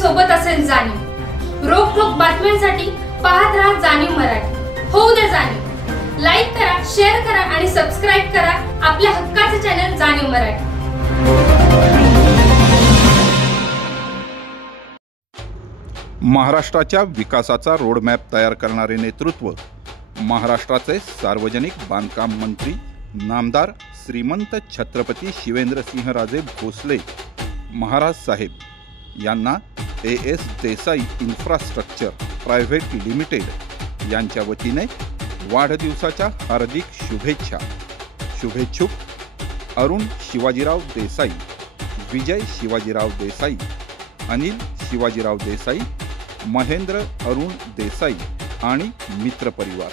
सोबत असेल जाणीव। रोखोक बातम्यांसाठी पाहत राहा जाणीव मराठी। होऊ दे जाणीव। लाईक करा, शेअर करा आणि सबस्क्राइब करा आपल्या हक्काचे चॅनल जाणीव मराठी। महाराष्ट्राच्या विकासाचा रोडमॅप तयार करणारे नेतृत्व महाराष्ट्राचे सार्वजनिक बांधकाम मंत्री नामदार श्रीमंत छत्रपती शिवेंद्रसिंहराजे भोसले महाराज साहेब यांना AS Desai infrastructure private limited यांच्या वतीने वाढदिवसाच्या हार्दिक शुभेच्छा। शुभेच्छुक अरुण शिवाजीराव देसाई, विजय शिवाजीराव देसाई, अनिल शिवाजीराव देसाई, महेंद्र अरुण देसाई आणि मित्र परिवार।